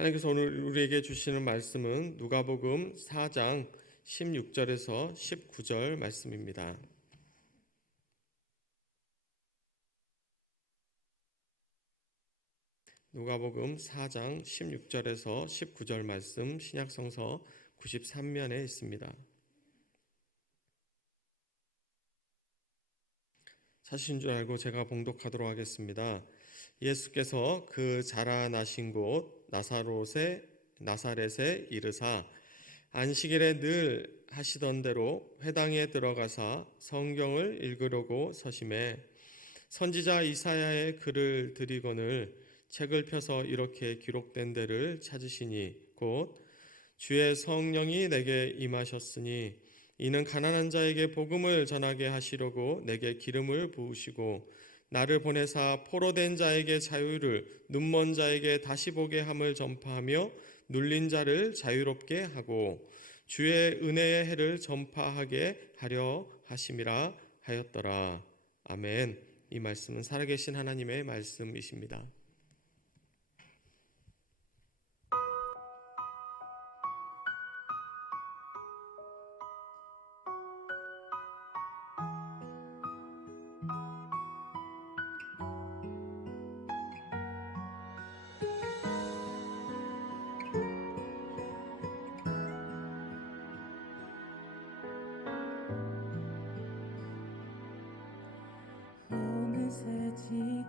하나님께서 오늘 우리에게 주시는 말씀은 누가복음 4장 16절에서 19절 말씀입니다. 누가복음 4장 16절에서 19절 말씀 신약성서 93면에 있습니다. 사실인 줄 알고 제가 봉독하도록 하겠습니다. 예수께서 그 자라나신 곳 나사렛에 이르사 안식일에 늘 하시던 대로 회당에 들어가사 성경을 읽으려고 서심해 선지자 이사야의 글을 들이거늘 책을 펴서 이렇게 기록된 데를 찾으시니 곧 주의 성령이 내게 임하셨으니 이는 가난한 자에게 복음을 전하게 하시려고 내게 기름을 부으시고 나를 보내사 포로된 자에게 자유를 눈먼 자에게 다시 보게 함을 전파하며 눌린 자를 자유롭게 하고 주의 은혜의 해를 전파하게 하려 하심이라 하였더라. 아멘. 이 말씀은 살아계신 하나님의 말씀이십니다. 어느새 지금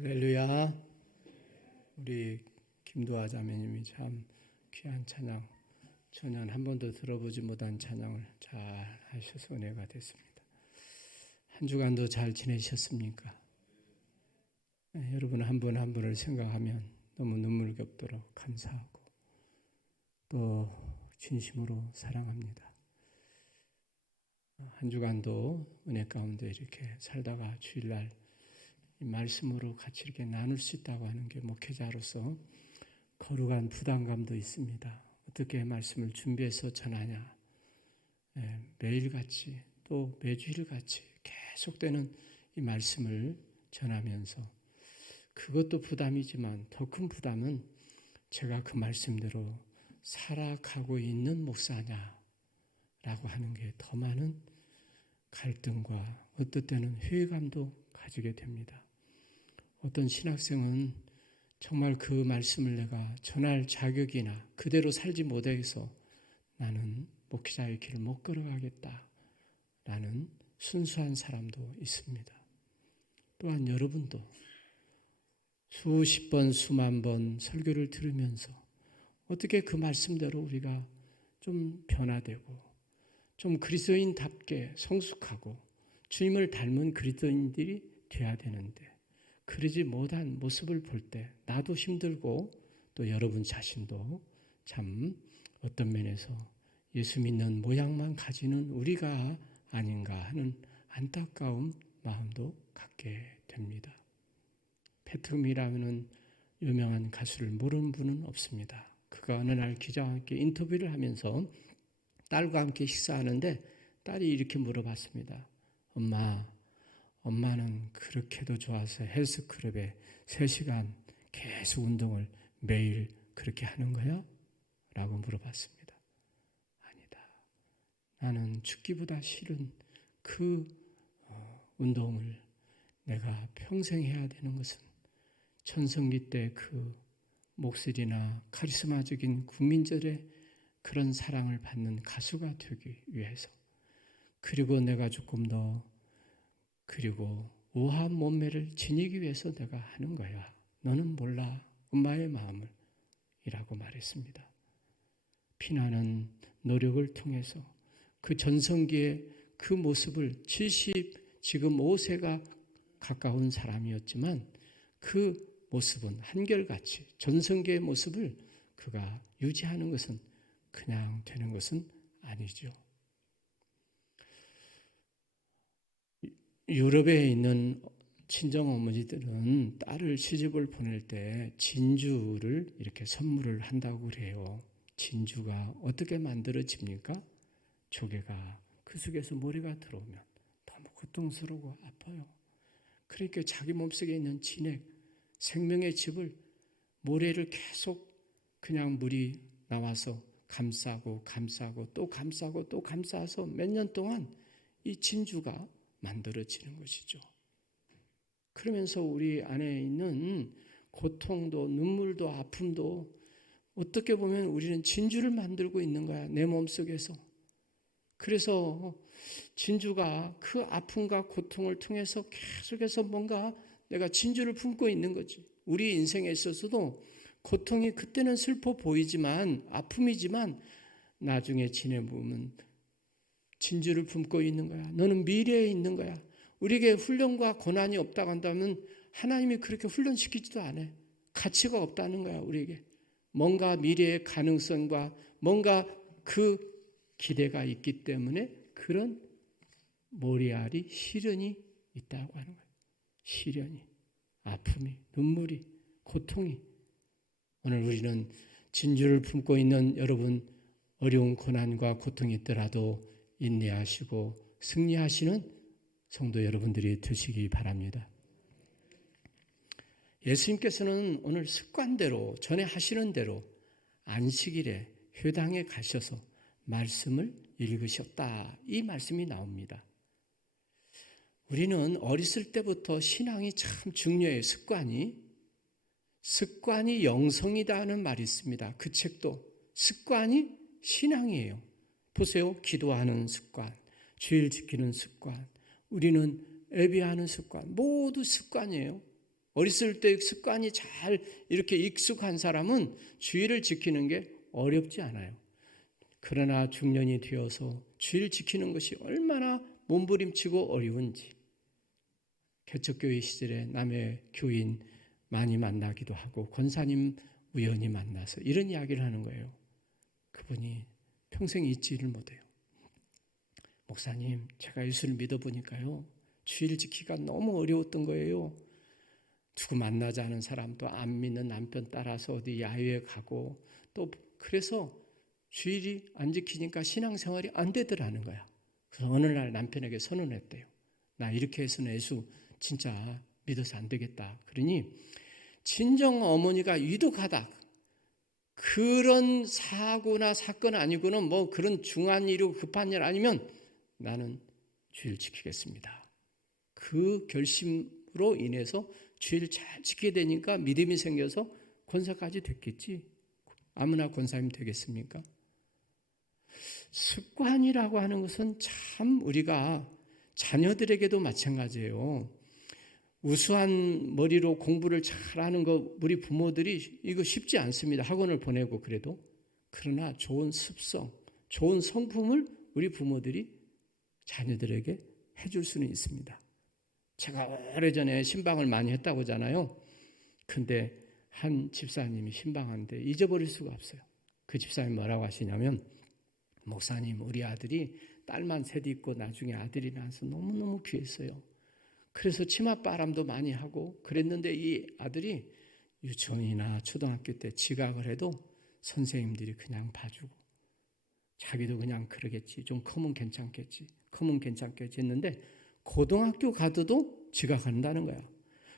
할렐루야. 우리 김도아 자매님이 참 귀한 찬양, 전혀 한 번도 들어보지 못한 찬양을 잘 하셔서 은혜가 됐습니다. 한 주간도 잘 지내셨습니까? 네, 여러분 한 분 한 분을 생각하면 너무 눈물겹도록 감사하고 또 진심으로 사랑합니다. 한 주간도 은혜 가운데 이렇게 살다가 주일날 이 말씀으로 같이 이렇게 나눌 수 있다고 하는 게 목회자로서 거룩한 부담감도 있습니다. 어떻게 말씀을 준비해서 전하냐. 매일같이 또 매주일같이 계속되는 이 말씀을 전하면서 그것도 부담이지만 더 큰 부담은 제가 그 말씀대로 살아가고 있는 목사냐라고 하는 게 더 많은 갈등과 어떨 때는 회의감도 가지게 됩니다. 어떤 신학생은 정말 그 말씀을 내가 전할 자격이나 그대로 살지 못해서 나는 목회자의 길을 못 걸어가겠다라는 순수한 사람도 있습니다. 또한 여러분도 수십 번, 수만 번 설교를 들으면서 어떻게 그 말씀대로 우리가 좀 변화되고 좀 그리스도인답게 성숙하고 주님을 닮은 그리스도인들이 돼야 되는데 그러지 못한 모습을 볼 때 나도 힘들고 또 여러분 자신도 참 어떤 면에서 예수 믿는 모양만 가지는 우리가 아닌가 하는 안타까운 마음도 갖게 됩니다. 패트금이라는 유명한 가수를 모르는 분은 없습니다. 그가 어느 날 기자와 함께 인터뷰를 하면서 딸과 함께 식사하는데 딸이 이렇게 물어봤습니다. 엄마는 그렇게도 좋아서 헬스클럽에 3시간 계속 운동을 매일 그렇게 하는 거야? 라고 물어봤습니다. 아니다. 나는 죽기보다 싫은 그 운동을 내가 평생 해야 되는 것은 전성기 때 그 목소리나 카리스마적인 국민들의 그런 사랑을 받는 가수가 되기 위해서 그리고 내가 조금 더 그리고 우아한 몸매를 지니기 위해서 내가 하는 거야. 너는 몰라. 엄마의 마음을 이라고 말했습니다. 피나는 노력을 통해서 그 전성기의 그 모습을 지금 5세가 가까운 사람이었지만 그 모습은 한결같이 전성기의 모습을 그가 유지하는 것은 그냥 되는 것은 아니죠. 유럽에 있는 친정 어머니들은 딸을 시집을 보낼 때 진주를 이렇게 선물을 한다고 그래요. 진주가 어떻게 만들어집니까? 조개가 그 속에서 모래가 들어오면 너무 고통스러우고 아파요. 그러니까 자기 몸속에 있는 진액, 생명의 즙을 모래를 계속 그냥 물이 나와서 감싸고 또 감싸고 또 감싸서 몇 년 동안 이 진주가 만들어지는 것이죠. 그러면서 우리 안에 있는 고통도 눈물도 아픔도 어떻게 보면 우리는 진주를 만들고 있는 거야. 내 몸속에서. 그래서 진주가 그 아픔과 고통을 통해서 계속해서 뭔가 내가 진주를 품고 있는 거지. 우리 인생에 있어서도 고통이 그때는 슬퍼 보이지만 아픔이지만 나중에 지내보면 진주를 품고 있는 거야. 너는 미래에 있는 거야. 우리에게 훈련과 고난이 없다고 한다면 하나님이 그렇게 훈련시키지도 않아. 가치가 없다는 거야. 우리에게. 뭔가 미래의 가능성과 뭔가 그 기대가 있기 때문에 그런 모래알이 시련이 있다고 하는 거야. 시련이, 아픔이, 눈물이, 고통이. 오늘 우리는 진주를 품고 있는 여러분 어려운 고난과 고통이 있더라도 인내하시고 승리하시는 성도 여러분들이 되시기 바랍니다. 예수님께서는 오늘 습관대로 전에 하시는 대로 안식일에 회당에 가셔서 말씀을 읽으셨다. 이 말씀이 나옵니다. 우리는 어렸을 때부터 신앙이 참 중요해요. 습관이 영성이다 하는 말이 있습니다. 그 책도 습관이 신앙이에요. 보세요. 기도하는 습관, 주일 지키는 습관, 우리는 예배하는 습관, 모두 습관이에요. 어렸을 때 습관이 잘 이렇게 익숙한 사람은 주의를 지키는 게 어렵지 않아요. 그러나 중년이 되어서 주의를 지키는 것이 얼마나 몸부림치고 어려운지 개척교회 시절에 남의 교인 많이 만나기도 하고 권사님 우연히 만나서 이런 이야기를 하는 거예요. 그분이 평생 잊지를 못해요. 목사님, 제가 예수를 믿어보니까요, 주의를 지키기가 너무 어려웠던 거예요. 누구 만나지 않은 사람도 안 믿는 남편 따라서 어디 야유회 가고 또 그래서 주일이 안 지키니까 신앙생활이 안 되더라는 거야. 그래서 어느 날 남편에게 선언했대요. 나 이렇게 해서는 예수 진짜 믿어서 안 되겠다. 그러니 친정 어머니가 유독하다. 그런 사고나 사건 아니고는 뭐 그런 중한 일이고 급한 일 아니면 나는 주일 지키겠습니다. 그 결심으로 인해서 주일 잘 지키게 되니까 믿음이 생겨서 권사까지 됐겠지. 아무나 권사님 되겠습니까? 습관이라고 하는 것은 참 우리가 자녀들에게도 마찬가지예요. 우수한 머리로 공부를 잘하는 거 우리 부모들이 이거 쉽지 않습니다. 학원을 보내고 그래도. 그러나 좋은 습성, 좋은 성품을 우리 부모들이 자녀들에게 해줄 수는 있습니다. 제가 오래전에 신방을 많이 했다고 하잖아요. 근데 한 집사님이 신방하는데 잊어버릴 수가 없어요. 그 집사님이 뭐라고 하시냐면 목사님, 우리 아들이 딸만 셋 있고 나중에 아들이 나서 너무너무 귀했어요. 그래서 치맛바람도 많이 하고 그랬는데 이 아들이 유치원이나 초등학교 때 지각을 해도 선생님들이 그냥 봐주고 자기도 그냥 그러겠지. 좀 크면 괜찮겠지. 크면 괜찮겠지 했는데 고등학교 가도 지각한다는 거야.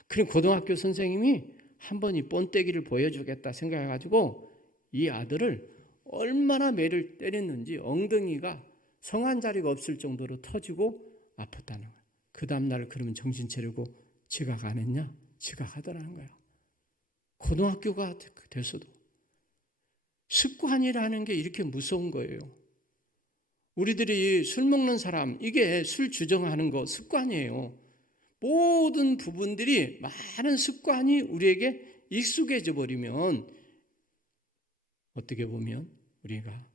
그럼 고등학교 선생님이 한 번 이 본때기를 보여주겠다 생각해가지고 이 아들을 얼마나 매를 때렸는지 엉덩이가 성한 자리가 없을 정도로 터지고 아팠다는 거야. 그 다음날 그러면 정신 차리고 지각 안 했냐? 지각하더라는 거야. 고등학교가 됐어도. 습관이라는 게 이렇게 무서운 거예요. 우리들이 술 먹는 사람, 이게 술 주정하는 거 습관이에요. 모든 부분들이 많은 습관이 우리에게 익숙해져 버리면 어떻게 보면 우리가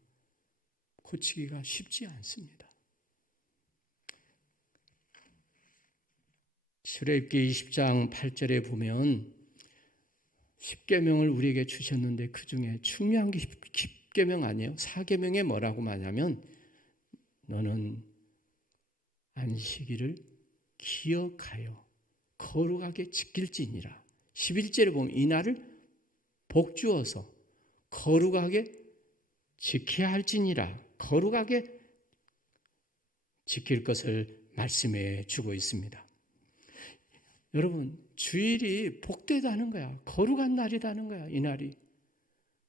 고치기가 쉽지 않습니다. 출애굽기 20장 8절에 보면 10계명을 우리에게 주셨는데 그중에 중요한 게 10계명 아니에요. 4계명에 뭐라고 말하냐면 너는 안식일을 기억하여 거룩하게 지킬지니라. 11절에 보면 이 날을 복주어서 거룩하게 지켜야 할지니라. 거룩하게 지킬 것을 말씀해 주고 있습니다. 여러분, 주일이 복되다는 거야. 거룩한 날이라는 거야, 이 날이.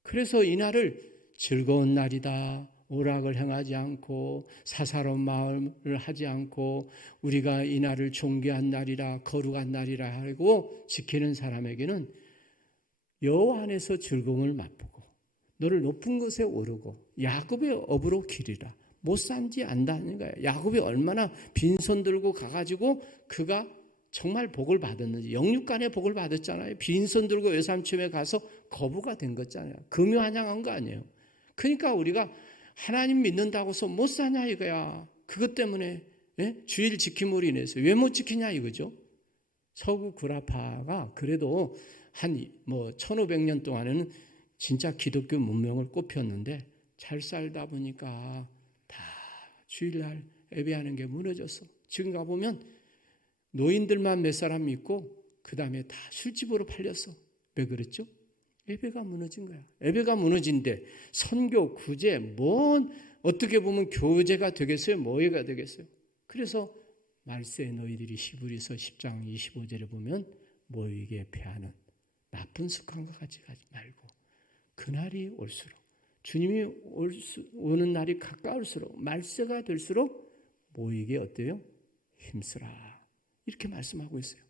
그래서 이 날을 즐거운 날이다, 오락을 행하지 않고 사사로운 마음을 하지 않고 우리가 이 날을 존귀한 날이라 거룩한 날이라 하고 지키는 사람에게는 여호와 안에서 즐거움을 맛보고 너를 높은 곳에 오르고 야곱의 업으로 기리라. 못 산지 안다는 거야. 야곱이 얼마나 빈손 들고 가가지고 그가 정말 복을 받았는지 영육간의 복을 받았잖아요. 빈손 들고 외삼촌에 가서 거부가 된 거잖아요. 금요한양한 거 아니에요. 그러니까 우리가 하나님 믿는다고 해서 못 사냐 이거야. 그것 때문에 주일 지킴으로 인해서 왜 못 지키냐 이거죠. 서구 구라파가 그래도 한 1500년 동안에는 진짜 기독교 문명을 꼽혔는데 잘 살다 보니까 다 주일날 예배하는 게 무너졌어. 지금 가보면 노인들만 몇 사람 있고 그 다음에 다 술집으로 팔렸어. 왜 그랬죠? 예배가 무너진 거야. 예배가 무너진데 선교, 구제, 어떻게 보면 교제가 되겠어요? 뭐가 되겠어요? 그래서 말세 너희들이 히브리서 10장 25절에 보면 모이게 패하는 나쁜 습관과 같이 가지 말고 그날이 올수록 주님이 오는 날이 가까울수록 말세가 될수록 모이게 어때요? 힘쓰라. 이렇게 말씀하고 있어요.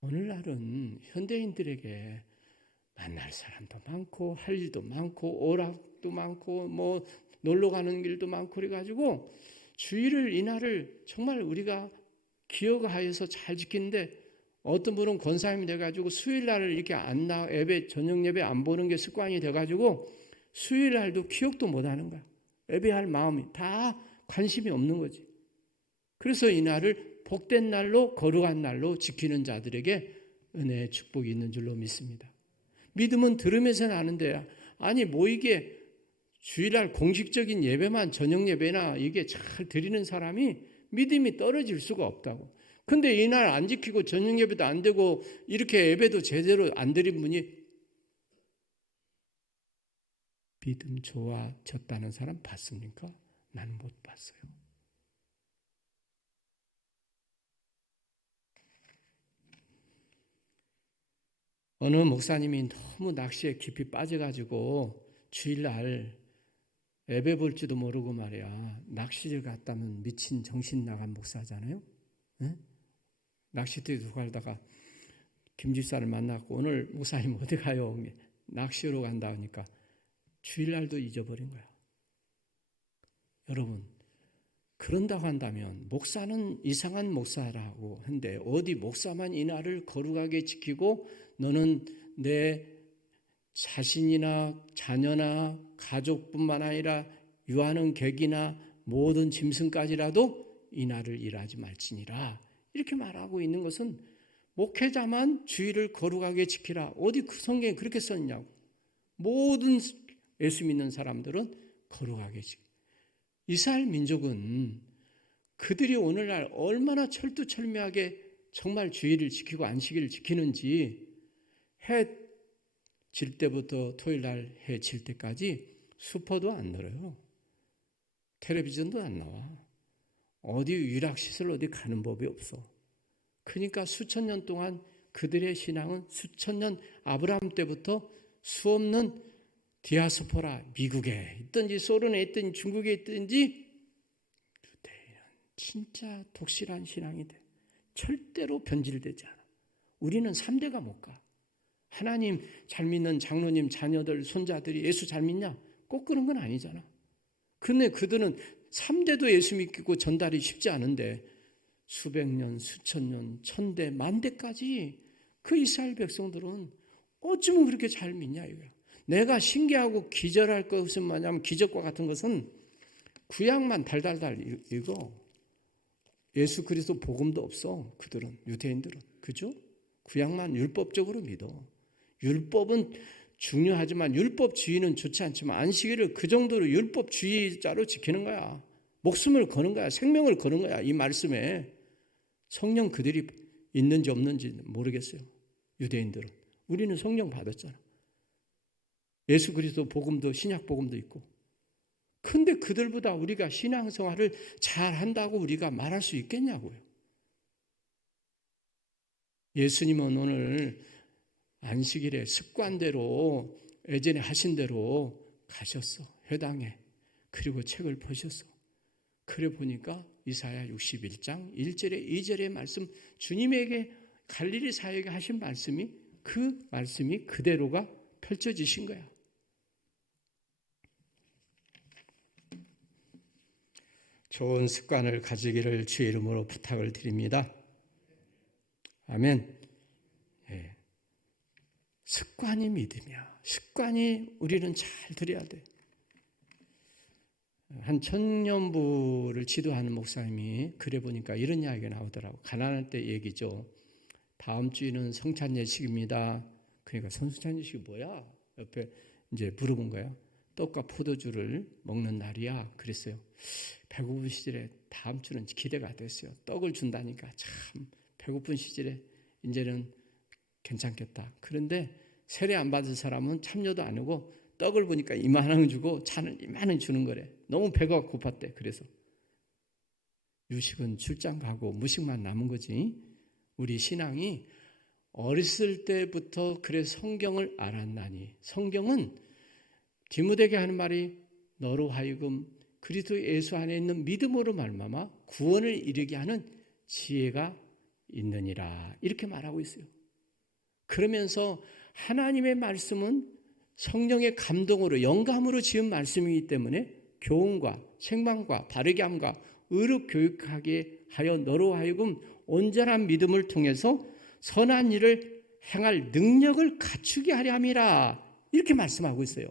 오늘날은 현대인들에게 만날 사람도 많고 할 일도 많고 오락도 많고 놀러 가는 길도 많고 그래가지고 주일을 이날을 정말 우리가 기억하여서 잘 지키는데 어떤 분은 권사님이 돼가지고 수요일날을 이렇게 안 예배 저녁 예배 안 보는 게 습관이 돼가지고 수요일날도 기억도 못하는 거야. 예배할 마음이 다 관심이 없는 거지. 그래서 이 날을 복된 날로 거룩한 날로 지키는 자들에게 은혜의 축복이 있는 줄로 믿습니다. 믿음은 들으면서 나는데 아니 뭐 이게 주일날 공식적인 예배만 저녁 예배나 이게 잘 드리는 사람이 믿음이 떨어질 수가 없다고. 근데 이날 안 지키고 저녁 예배도 안 되고 이렇게 예배도 제대로 안 드린 분이 믿음 좋아졌다는 사람 봤습니까? 난 못 봤어요. 어느 목사님이 너무 낚시에 깊이 빠져가지고 주일날 예배 볼지도 모르고 말이야. 낚시를 갔다면 미친 정신 나간 목사잖아요. 네? 낚시터에서 가다가 김 집사를 만났고 오늘 목사님 어디 가요? 낚시로 간다 하니까 주일날도 잊어버린 거야. 여러분 그런다고 한다면 목사는 이상한 목사라고 한데 어디 목사만 이 날을 거룩하게 지키고 너는 내 자신이나 자녀나 가족뿐만 아니라 유하는 객이나 모든 짐승까지라도 이 날을 일하지 말지니라 이렇게 말하고 있는 것은 목회자만 주일을 거룩하게 지키라. 어디 그 성경에 그렇게 썼냐고. 모든 예수 믿는 사람들은 거룩하게 지키라. 이스라엘 민족은 그들이 오늘날 얼마나 철두철미하게 정말 주일을 지키고 안식일을 지키는지 해 질 때부터 토요일날 해 질 때까지 수퍼도 안 늘어요. 텔레비전도 안 나와. 어디 유락시설 어디 가는 법이 없어. 그러니까 수천 년 동안 그들의 신앙은 수천 년 아브라함 때부터 수없는 디아스포라 미국에 있든지 소련에 있든지 중국에 있든지 유대인은 진짜 독실한 신앙이 돼. 절대로 변질되지 않아. 우리는 3대가 못 가. 하나님 잘 믿는 장로님 자녀들 손자들이 예수 잘 믿냐? 꼭 그런 건 아니잖아. 근데 그들은 3대도 예수 믿고 전달이 쉽지 않은데 수백 년, 수천 년, 천대, 만대까지 그 이스라엘 백성들은 어쩌면 그렇게 잘 믿냐 이거야. 내가 신기하고 기절할 것은 뭐냐면 기적과 같은 것은 구약만 달달달 읽어. 예수 그리스도 복음도 없어. 그들은 유대인들은. 그죠? 구약만 율법적으로 믿어. 율법은 중요하지만 율법주의는 좋지 않지만 안식일을 그 정도로 율법주의자로 지키는 거야. 목숨을 거는 거야. 생명을 거는 거야. 이 말씀에 성령 그들이 있는지 없는지 모르겠어요. 유대인들은. 우리는 성령 받았잖아. 예수 그리스도 복음도 신약 복음도 있고. 근데 그들보다 우리가 신앙생활을 잘한다고 우리가 말할 수 있겠냐고요. 예수님은 오늘 안식일에 습관대로 예전에 하신 대로 가셨어. 회당에. 그리고 책을 펴셨어. 그래 보니까 이사야 61장 1절에 2절의 말씀 주님에게 갈릴리 사역에 하신 말씀이 그 말씀이 그대로가 펼쳐지신 거야. 좋은 습관을 가지기를 주의 이름으로 부탁을 드립니다. 아멘. 예. 습관이 믿음이야. 습관이 우리는 잘 들여야 돼. 한 청년부를 지도하는 목사님이 글에 보니까 이런 이야기가 나오더라고. 가난할 때 얘기죠. 다음 주에는 성찬 예식입니다. 그러니까 성찬 예식이 뭐야? 옆에 이제 물어본 거야. 떡과 포도주를 먹는 날이야. 그랬어요. 배고픈 시절에 다음 주는 기대가 됐어요. 떡을 준다니까 참 배고픈 시절에 이제는 괜찮겠다. 그런데 세례 안 받은 사람은 참여도 안 하고 떡을 보니까 이만한 주고 차는 이만한 주는 거래. 너무 배가 고팠대. 그래서 유식은 출장 가고 무식만 남은 거지. 우리 신앙이 어렸을 때부터 그래 성경을 알았나니. 성경은 디모데에게 하는 말이 너로 하여금 그리스도 예수 안에 있는 믿음으로 말미암아 구원을 이루게 하는 지혜가 있느니라. 이렇게 말하고 있어요. 그러면서 하나님의 말씀은 성령의 감동으로 영감으로 지은 말씀이기 때문에 교훈과 책망과 바르게 함과 의로 교육하게 하여 너로 하여금 온전한 믿음을 통해서 선한 일을 행할 능력을 갖추게 하려 함이라 이렇게 말씀하고 있어요.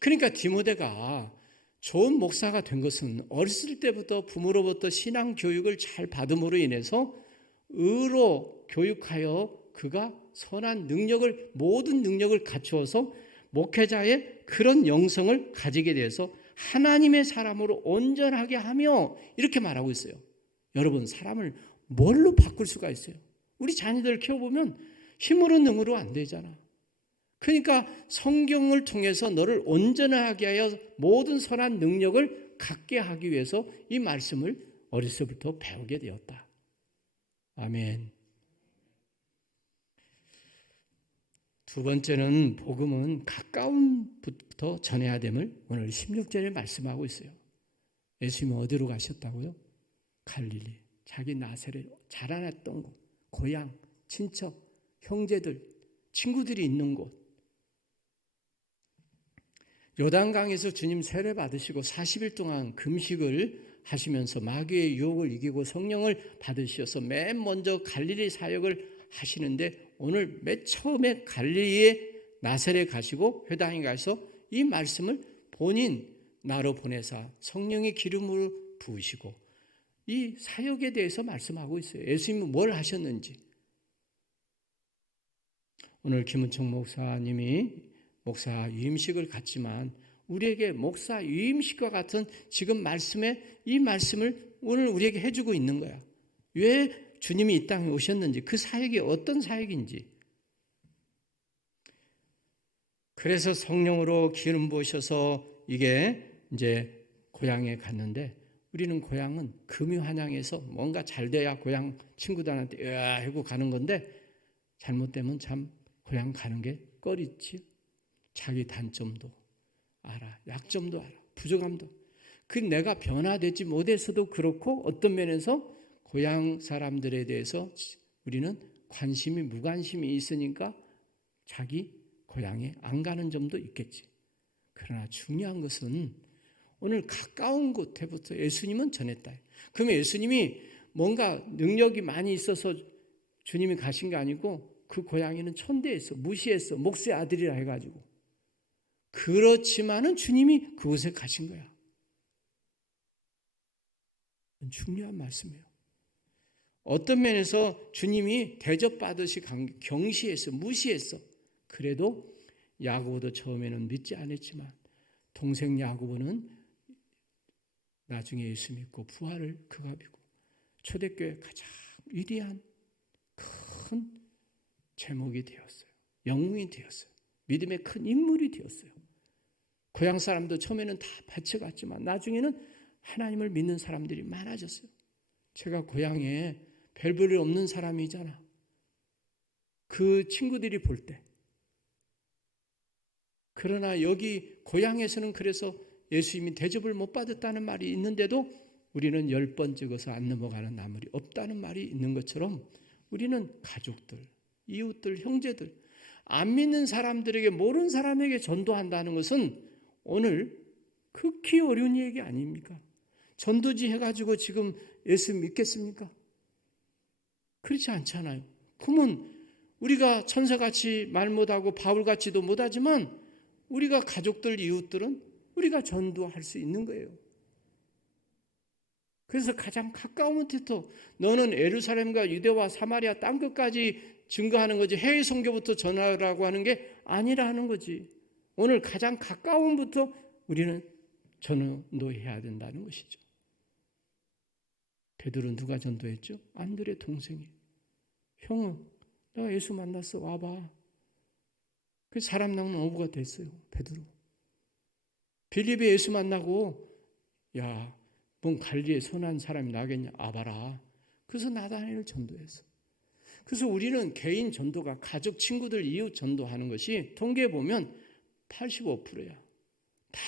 그러니까 디모데가 좋은 목사가 된 것은 어렸을 때부터 부모로부터 신앙 교육을 잘 받음으로 인해서 의로 교육하여 그가 선한 능력을 모든 능력을 갖추어서 목회자의 그런 영성을 가지게 돼서 하나님의 사람으로 온전하게 하며 이렇게 말하고 있어요. 여러분, 사람을 뭘로 바꿀 수가 있어요? 우리 자녀들 키워보면 힘으로 능으로 안 되잖아. 그러니까 성경을 통해서 너를 온전하게 하여 모든 선한 능력을 갖게 하기 위해서 이 말씀을 어렸을 때부터 배우게 되었다. 아멘. 두 번째는 복음은 가까운부터 전해야 됨을 오늘 16절에 말씀하고 있어요. 예수님은 어디로 가셨다고요? 갈릴리, 자기 나사렛 자라났던 곳, 고향, 친척, 형제들, 친구들이 있는 곳. 요단강에서 주님 세례 받으시고 40일 동안 금식을 하시면서 마귀의 유혹을 이기고 성령을 받으셔서 맨 먼저 갈릴리 사역을 하시는데 오늘 맨 처음에 갈릴리에 나사렛 가시고 회당에 가서 이 말씀을 본인 나로 보내사 성령의 기름으로 부으시고 이 사역에 대해서 말씀하고 있어요. 예수님은 뭘 하셨는지. 오늘 김은총 목사님이 목사 유임식을 갖지만 우리에게 목사 유임식과 같은 지금 말씀에 이 말씀을 오늘 우리에게 해주고 있는 거야. 왜 주님이 이 땅에 오셨는지, 그 사역이 어떤 사역인지. 그래서 성령으로 기름 부으셔서 이게 이제 고향에 갔는데 우리는 고향은 금유환양에서 뭔가 잘 돼야 고향 친구들한테 으아 하고 가는 건데 잘못되면 참 고향 가는 게 꺼리지. 자기 단점도 알아, 약점도 알아, 부족함도. 그 내가 변화되지 못해서도 그렇고 어떤 면에서 고향 사람들에 대해서 우리는 관심이 무관심이 있으니까 자기 고향에 안 가는 점도 있겠지. 그러나 중요한 것은 오늘 가까운 곳에부터 예수님은 전했다. 그러면 예수님이 뭔가 능력이 많이 있어서 주님이 가신 게 아니고 그 고향에는 천대했어, 무시했어, 목수의 아들이라 해가지고. 그렇지만은 주님이 그곳에 가신 거야. 중요한 말씀이에요. 어떤 면에서 주님이 대접받으시 경시했어, 무시했어. 그래도 야고보도 처음에는 믿지 않았지만 동생 야고보는 나중에 예수 믿고 부활을 그가 믿고 초대교회 가장 위대한 큰 제목이 되었어요. 영웅이 되었어요. 믿음의 큰 인물이 되었어요. 고향 사람도 처음에는 다 배쳐갔지만 나중에는 하나님을 믿는 사람들이 많아졌어요. 제가 고향에 별볼일 없는 사람이잖아. 그 친구들이 볼 때. 그러나 여기 고향에서는 그래서 예수님이 대접을 못 받았다는 말이 있는데도 우리는 10번 찍어서 안 넘어가는 나물이 없다는 말이 있는 것처럼 우리는 가족들, 이웃들, 형제들, 안 믿는 사람들에게 모르는 사람에게 전도한다는 것은 오늘 극히 어려운 얘기 아닙니까? 전도지 해가지고 지금 예수 믿겠습니까? 그렇지 않잖아요. 그러면 우리가 천사같이 말 못하고 바울같이도 못하지만 우리가 가족들, 이웃들은 우리가 전도할 수 있는 거예요. 그래서 가장 가까운 데부터 너는 예루살렘과 유대와 사마리아 땅끝까지 증거하는 거지 해외 선교부터 전하라고 하는 게 아니라는 거지. 오늘 가장 가까운부터 우리는 전도해야 된다는 것이죠. 베드로는 누가 전도했죠? 안드레 동생이. 형아, 내가 예수 만났어. 와봐. 그 사람 낚는 어부가 됐어요. 베드로. 빌립에 예수 만나고 야, 뭔 갈리에 선한 사람이 나겠냐? 아봐라. 그래서 나다니엘 전도했어. 그래서 우리는 개인 전도가 가족, 친구들, 이웃 전도하는 것이 통계에 보면 85%야. 다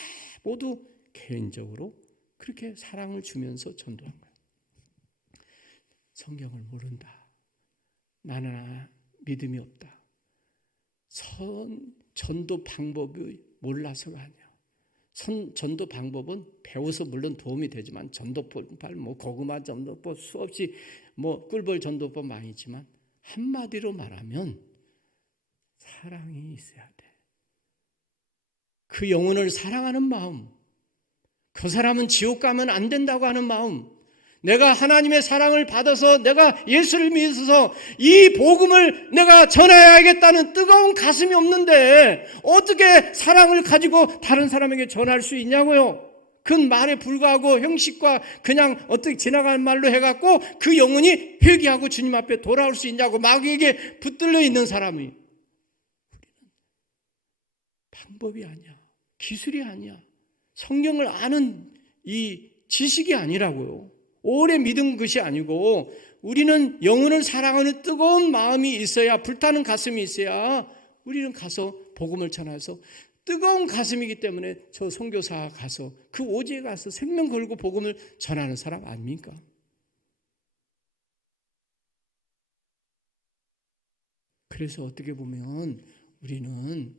모두 개인적으로 그렇게 사랑을 주면서 전도한 거야. 성경을 모른다. 나는 믿음이 없다. 전도 방법이 몰라서가 아니야. 전도 방법은 배워서 물론 도움이 되지만 전도법, 고구마 전도법 수없이 꿀벌 전도법 많이 있지만 한마디로 말하면 사랑이 있어야 돼. 그 영혼을 사랑하는 마음, 그 사람은 지옥 가면 안 된다고 하는 마음, 내가 하나님의 사랑을 받아서 내가 예수를 믿어서 이 복음을 내가 전해야겠다는 뜨거운 가슴이 없는데 어떻게 사랑을 가지고 다른 사람에게 전할 수 있냐고요. 그 말에 불과하고 형식과 그냥 어떻게 지나가는 말로 해갖고 그 영혼이 회개하고 주님 앞에 돌아올 수 있냐고 마귀에게 붙들려 있는 사람이. 방법이 아니야. 기술이 아니야. 성경을 아는 이 지식이 아니라고요. 오래 믿은 것이 아니고 우리는 영혼을 사랑하는 뜨거운 마음이 있어야, 불타는 가슴이 있어야 우리는 가서 복음을 전해서, 뜨거운 가슴이기 때문에 저 선교사 가서 그 오지에 가서 생명 걸고 복음을 전하는 사람 아닙니까? 그래서 어떻게 보면 우리는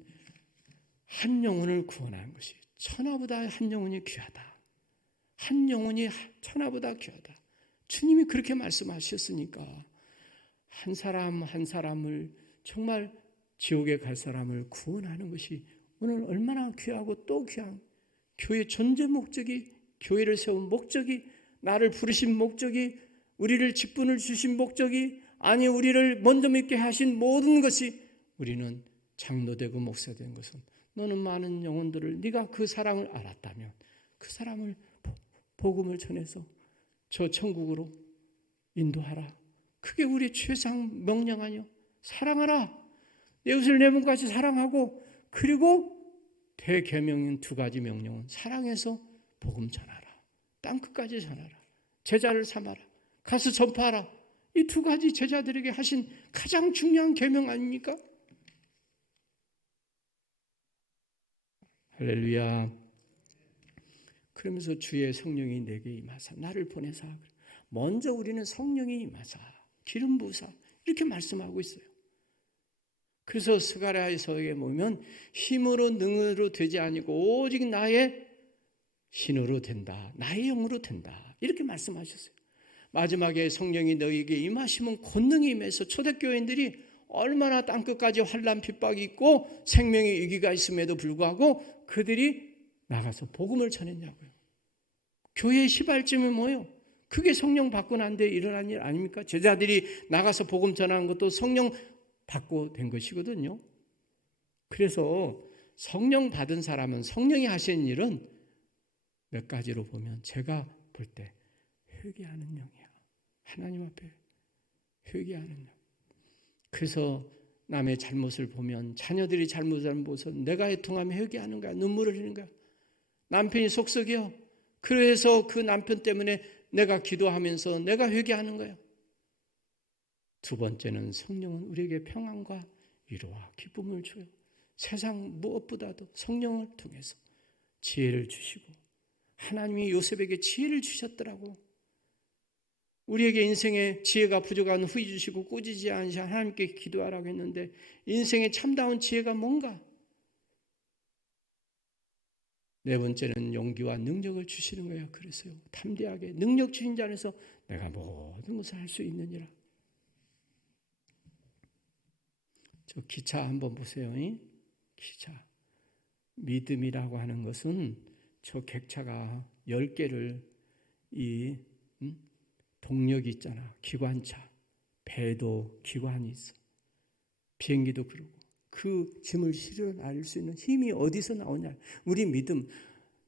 한 영혼을 구원하는 것이 천하보다 한 영혼이 귀하다. 한 영혼이 천하보다 귀하다. 주님이 그렇게 말씀하셨으니까 한 사람 한 사람을, 정말 지옥에 갈 사람을 구원하는 것이 오늘 얼마나 귀하고 또 귀한, 교회 존재 목적이, 교회를 세운 목적이, 나를 부르신 목적이, 우리를 직분을 주신 목적이, 아니 우리를 먼저 믿게 하신 모든 것이, 우리는 장로되고 목사된 것은 너는 많은 영혼들을, 네가 그 사랑을 알았다면 그 사람을 복음을 전해서 저 천국으로 인도하라. 그게 우리의 최상 명령 아니요? 사랑하라. 내 이웃을 내 몸같이 사랑하고, 그리고 대계명인 두 가지 명령은 사랑해서 복음 전하라. 땅끝까지 전하라. 제자를 삼아라. 가서 전파하라. 이 두 가지 제자들에게 하신 가장 중요한 계명 아닙니까? 할렐루야. 그러면서 주의 성령이 내게 임하사 나를 보내사, 먼저 우리는 성령이 임하사 기름 부으사 이렇게 말씀하고 있어요. 그래서 스가랴서에 보면 힘으로 능으로 되지 아니고 오직 나의 신으로 된다, 나의 영으로 된다, 이렇게 말씀하셨어요. 마지막에 성령이 너희에게 임하시면 권능이 임해서 초대교인들이 얼마나 땅끝까지 환난 핍박이 있고 생명의 위기가 있음에도 불구하고 그들이 나가서 복음을 전했냐고요. 교회의 시발점이 뭐예요? 그게 성령 받고 난 뒤에 일어난 일 아닙니까? 제자들이 나가서 복음 전하는 것도 성령 받고 된 것이거든요. 그래서 성령 받은 사람은 성령이 하시는 일은 몇 가지로 보면, 제가 볼 때 회개하는 영이야. 하나님 앞에 회개하는 영. 그래서 남의 잘못을 보면, 자녀들이 잘못한 모습 내가 애통하며 회개하는 거야. 눈물을 흘리는 거야. 남편이 속썩여. 그래서 그 남편 때문에 내가 기도하면서 내가 회개하는 거야. 두 번째는 성령은 우리에게 평안과 위로와 기쁨을 줘요. 세상 무엇보다도 성령을 통해서 지혜를 주시고, 하나님이 요셉에게 지혜를 주셨더라고. 우리에게 인생에 지혜가 부족한 후이 주시고 꾸짖지 않으시 하나님께 기도하라고 했는데, 인생의 참다운 지혜가 뭔가? 네 번째는 용기와 능력을 주시는 거예요. 그래서요, 담대하게 능력 주신 자 안에서 내가 모든 것을 할 수 있느니라. 저 기차 한번 보세요. 기차. 믿음이라고 하는 것은 저 객차가 10개를 이 동력이 있잖아. 기관차. 배도 기관이 있어. 비행기도 그러고. 그 짐을 실어날 수 있는 힘이 어디서 나오냐. 우리 믿음.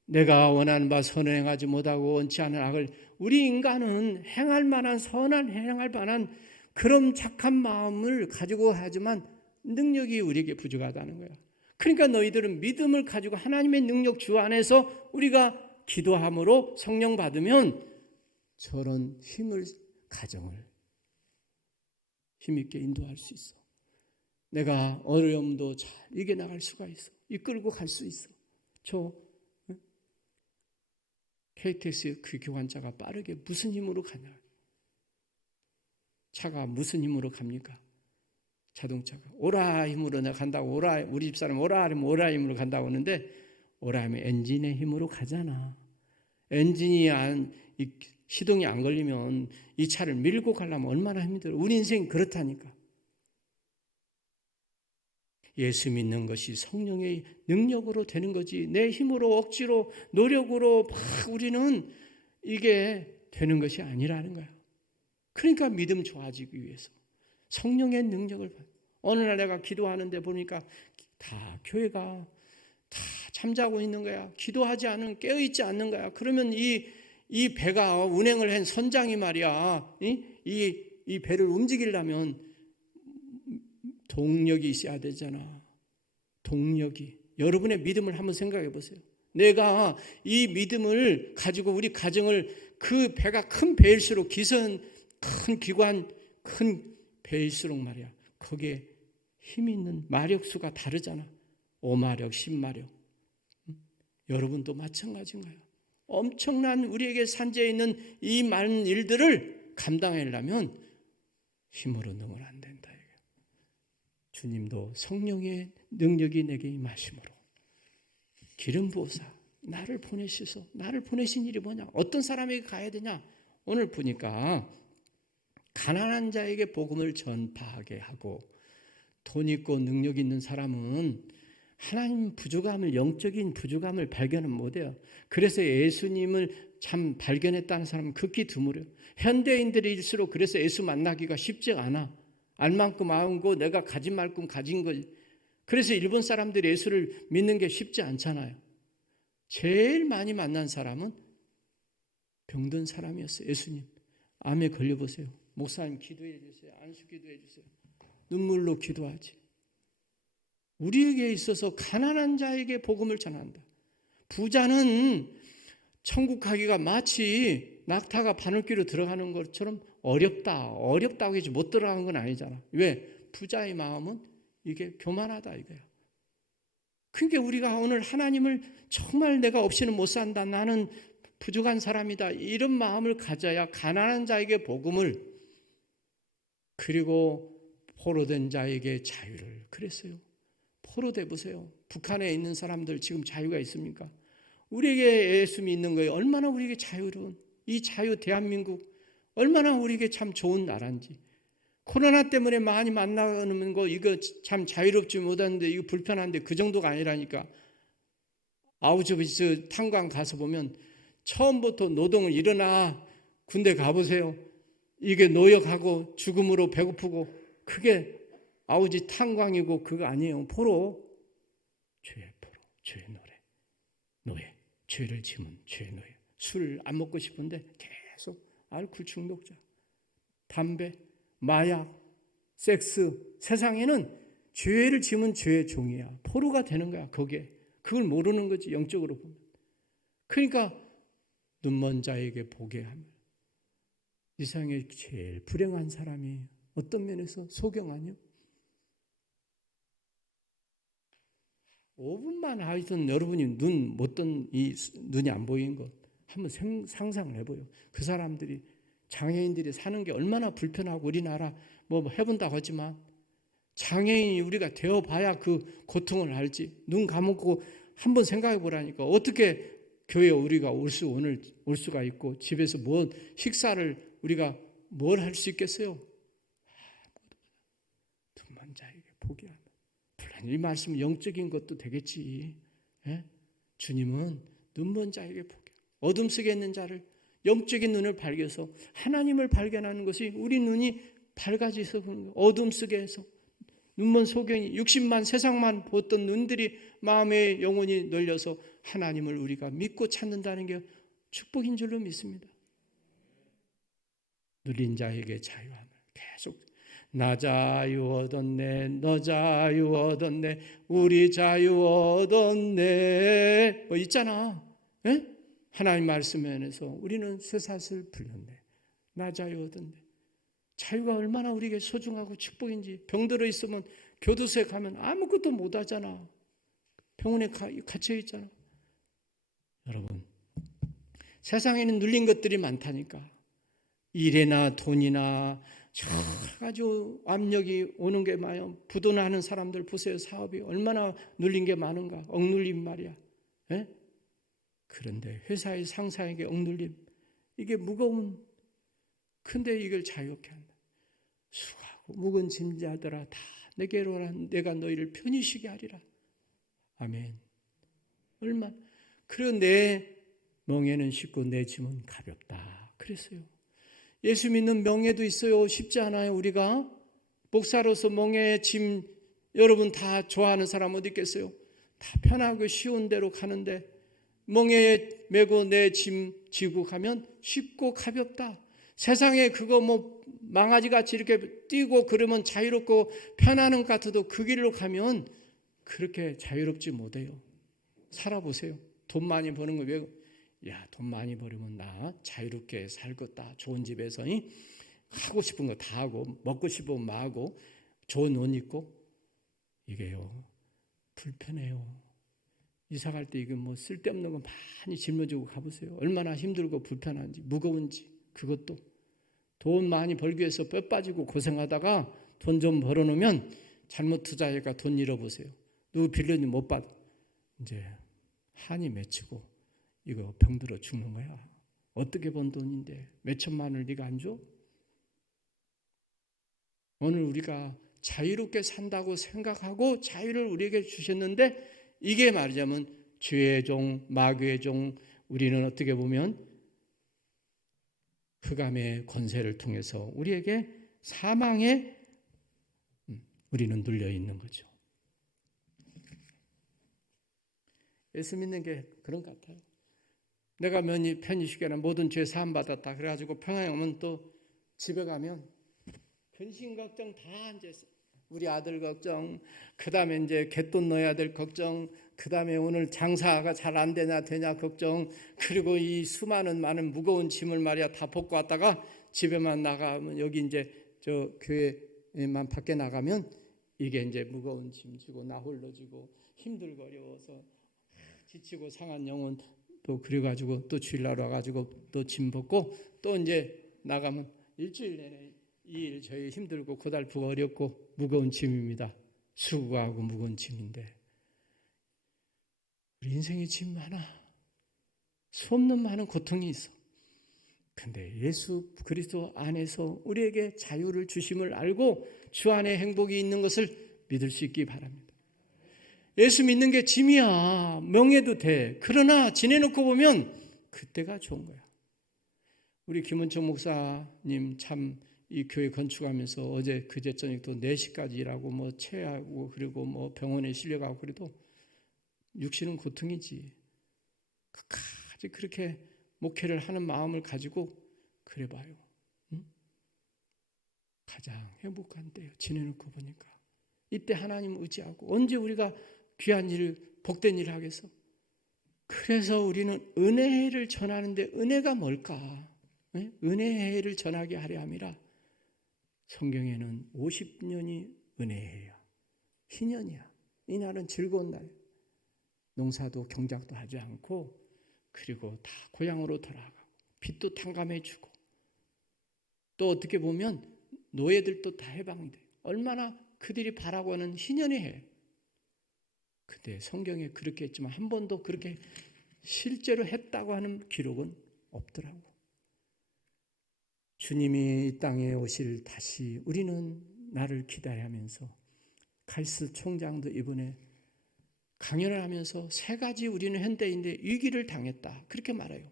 내가 원하는 바 선을 행하지 못하고 원치 않은 악을, 우리 인간은 행할 만한 선한, 행할 만한 그런 착한 마음을 가지고 하지만 능력이 우리에게 부족하다는 거야. 그러니까 너희들은 믿음을 가지고 하나님의 능력 주 안에서 우리가 기도함으로 성령 받으면 저런 힘을, 가정을 힘있게 인도할 수 있어. 내가 어려움도 잘 이겨나갈 수가 있어. 이끌고 갈 수 있어. 저 KTX 그 기관차가 빠르게 무슨 힘으로 가냐? 차가 무슨 힘으로 갑니까? 자동차가 오라 힘으로 내가 간다고, 오라, 우리 집사람 오라 하면 오라 힘으로 간다고 하는데 오라면 엔진의 힘으로 가잖아. 시동이 안 걸리면 이 차를 밀고 가려면 얼마나 힘들어. 우리 인생이 그렇다니까. 예수 믿는 것이 성령의 능력으로 되는 거지. 내 힘으로 억지로 노력으로 막 우리는 이게 되는 것이 아니라는 거야. 그러니까 믿음 좋아지기 위해서 성령의 능력을 어느 날 내가 기도하는데 보니까 다 교회가 다 잠자고 있는 거야. 기도하지 않은 깨어있지 않는 거야. 그러면 이 배가 운행을 한 선장이 말이야. 이 배를 움직이려면 동력이 있어야 되잖아. 동력이. 여러분의 믿음을 한번 생각해 보세요. 내가 이 믿음을 가지고 우리 가정을 그 배가 큰 배일수록 기선 큰 기관 큰 배일수록 말이야. 거기에 힘이 있는 마력수가 다르잖아. 5마력, 10마력. 여러분도 마찬가지인 거야. 엄청난 우리에게 산재해 있는 이 많은 일들을 감당하려면 힘으로 능은 안 된다. 주님도 성령의 능력이 내게 임하심으로 기름 부으사 나를 보내시소. 나를 보내신 일이 뭐냐? 어떤 사람에게 가야 되냐? 오늘 보니까 가난한 자에게 복음을 전파하게 하고 돈 있고 능력 있는 사람은 하나님 부족함을 영적인 부족함을 발견은 못해요. 그래서 예수님을 참 발견했다는 사람은 극히 드물어요. 현대인들일수록 그래서 예수 만나기가 쉽지 않아. 알 만큼 알고 내가 가진 만큼 가진 거지. 그래서 일본 사람들이 예수를 믿는 게 쉽지 않잖아요. 제일 많이 만난 사람은 병든 사람이었어요. 예수님 암에 걸려보세요. 목사님 기도해 주세요. 안수 기도해 주세요. 눈물로 기도하지. 우리에게 있어서 가난한 자에게 복음을 전한다. 부자는 천국 가기가 마치 낙타가 바늘귀로 들어가는 것처럼 어렵다고 해서 못 들어가는 건 아니잖아. 왜? 부자의 마음은 이게 교만하다 이거야. 그러니까 우리가 오늘 하나님을 정말 내가 없이는 못 산다. 나는 부족한 사람이다. 이런 마음을 가져야 가난한 자에게 복음을 그리고 포로된 자에게 자유를 그랬어요. 포로돼 보세요. 북한에 있는 사람들 지금 자유가 있습니까? 우리에게 예수 믿는 거에 얼마나 우리에게 자유로운 이 자유 대한민국 얼마나 우리에게 참 좋은 나라인지. 코로나 때문에 많이 만나는 거 이거 참 자유롭지 못한데 이거 불편한데 그 정도가 아니라니까. 아우슈비츠 탄광 가서 보면 처음부터 노동을 일어나 군대 가보세요. 이게 노역하고 죽음으로 배고프고 그게 아우지 탄광이고 그거 아니에요. 포로. 죄의 포로. 죄의 노예. 죄를 지은 죄의 노예. 술 안 먹고 싶은데 계속 알코올 중독자. 담배, 마약, 섹스. 세상에는 죄를 지은 죄의 종이야. 포로가 되는 거야. 거기에. 그걸 모르는 거지. 영적으로 보면. 그러니까 눈먼 자에게 보게 하면 이 세상에 제일 불행한 사람이 어떤 면에서 소경 아니요? 5분만 하여튼 여러분이 눈 못 뜬 이 눈이 안 보이는 것 한번 상상을 해봐요. 그 사람들이 장애인들이 사는 게 얼마나 불편하고 우리나라 뭐 해본다고 하지만 장애인이 우리가 되어봐야 그 고통을 알지. 눈 감고 한번 생각해 보라니까. 어떻게 교회에 우리가 올 수가 있고 집에서 뭔 식사를 우리가 뭘 할 수 있겠어요? 눈먼 자에게 보게 하는. 이 말씀은 영적인 것도 되겠지. 예? 주님은 눈먼 자에게 보게. 어둠 속에 있는 자를 영적인 눈을 발견해서 하나님을 발견하는 것이 우리 눈이 밝아져서 그런 거예요. 어둠 속에서 눈먼 소경이 60만 세상만 보던 눈들이 마음의 영혼이 널려서 하나님을 우리가 믿고 찾는다는 게 축복인 줄로 믿습니다. 누린 자에게 자유함을 계속 나 자유 얻었네 너 자유 얻었네 우리 자유 얻었네 뭐 있잖아. 에? 하나님 말씀 안에서 우리는 쇠사슬 풀렸네. 나 자유 얻었네. 자유가 얼마나 우리에게 소중하고 축복인지. 병들어 있으면 교도소에 가면 아무것도 못 하잖아. 병원에 갇혀 있잖아. 여러분 세상에는 눌린 것들이 많다니까. 일이나 돈이나 여러 가지 압력이 오는 게 많아요. 부도나는 사람들 보세요. 사업이 얼마나 눌린 게 많은가. 억눌림 말이야. 예? 그런데 회사의 상사에게 억눌림, 이게 무거운, 근데 이걸 자유롭게 한다. 수고하고 무거운 짐자들아 다 내게로 오라. 내가 너희를 편히 쉬게 하리라. 아멘. 얼마? 그리고 내 멍에는 쉽고 내 짐은 가볍다. 그랬어요. 예수 믿는 명예도 있어요. 쉽지 않아요. 우리가 목사로서 멍에의 짐, 여러분 다 좋아하는 사람 어디 있겠어요? 다 편하고 쉬운 대로 가는데 멍에에 메고 내 짐 지고 가면 쉽고 가볍다. 세상에 그거 뭐 망아지같이 이렇게 뛰고 그러면 자유롭고 편안한 것 같아도 그 길로 가면 그렇게 자유롭지 못해요. 살아보세요. 돈 많이 버는 거 왜? 야, 돈 많이 벌으면 나 자유롭게 살겠다. 좋은 집에서 하고 싶은 거 다 하고 먹고 싶으면 뭐 하고 좋은 옷 입고. 이게요 불편해요. 이사 갈 때 이거 뭐 쓸데없는 거 많이 짊어지고 가보세요. 얼마나 힘들고 불편한지 무거운지. 그것도 돈 많이 벌기 위해서 뼈 빠지고 고생하다가 돈 좀 벌어놓으면 잘못 투자해가 돈 잃어보세요. 누구 빌려니 못 받아. 이제 한이 맺히고 이거 병들어 죽는 거야. 어떻게 번 돈인데 몇 천만 원을 네가 안 줘? 오늘 우리가 자유롭게 산다고 생각하고 자유를 우리에게 주셨는데 이게 말하자면 죄의 종, 마귀의 종, 우리는 어떻게 보면 흑암의 권세를 통해서 우리에게 사망에 우리는 눌려 있는 거죠. 예수 믿는 게 그런 것 같아요. 내가 편히 쉬게나 모든 죄 사함 받았다. 그래가지고 평안에 오면 또 집에 가면 근심 걱정 다 이제 우리 아들 걱정, 그 다음에 이제 갯돈 넣어야 될 걱정, 그 다음에 오늘 장사가 잘 안 되냐 걱정, 그리고 이 수많은 많은 무거운 짐을 말이야 다 벗고 왔다가 집에만 나가면 여기 이제 저 교회만 밖에 나가면 이게 이제 무거운 짐 지고 나 홀로 지고 힘들고 어려워서 지치고 상한 영혼 또 그래가지고 또 주일날 와가지고 또 짐 벗고 또 이제 나가면 일주일 내내 이 일 저희 힘들고 고달프고 어렵고 무거운 짐입니다. 수고하고 무거운 짐인데 우리 인생에 짐 많아. 수 없는 많은 고통이 있어. 근데 예수 그리스도 안에서 우리에게 자유를 주심을 알고 주 안에 행복이 있는 것을 믿을 수 있기 바랍니다. 예수 믿는 게 짐이야. 명예도 돼. 그러나 지내놓고 보면 그때가 좋은 거야. 우리 김은총 목사님 참 이 교회 건축하면서 어제 그제 저녁 또 4시까지 일하고 뭐 체하고 그리고 뭐 병원에 실려가고 그래도 육신은 고통이지. 끝까지 그렇게 목회를 하는 마음을 가지고 그래 봐요. 응? 가장 행복한 때요. 지내놓고 보니까. 이때 하나님 의지하고 언제 우리가 귀한 일, 복된 일을 하겠어? 그래서 우리는 은혜를 전하는데 은혜가 뭘까? 네? 은혜를 전하게 하려 함이라. 성경에는 50년이 은혜예요. 희년이야. 이날은 즐거운 날. 농사도 경작도 하지 않고 그리고 다 고향으로 돌아가고 빚도 탕감해 주고 또 어떻게 보면 노예들도 다 해방이 돼. 얼마나 그들이 바라고 하는 희년의 해. 근데 성경에 그렇게 했지만 한 번도 그렇게 실제로 했다고 하는 기록은 없더라고. 주님이 이 땅에 오실 다시 우리는 나를 기다려하면서 카이스트 총장도 이번에 강연을 하면서 3가지 우리는 현대인데 위기를 당했다. 그렇게 말해요.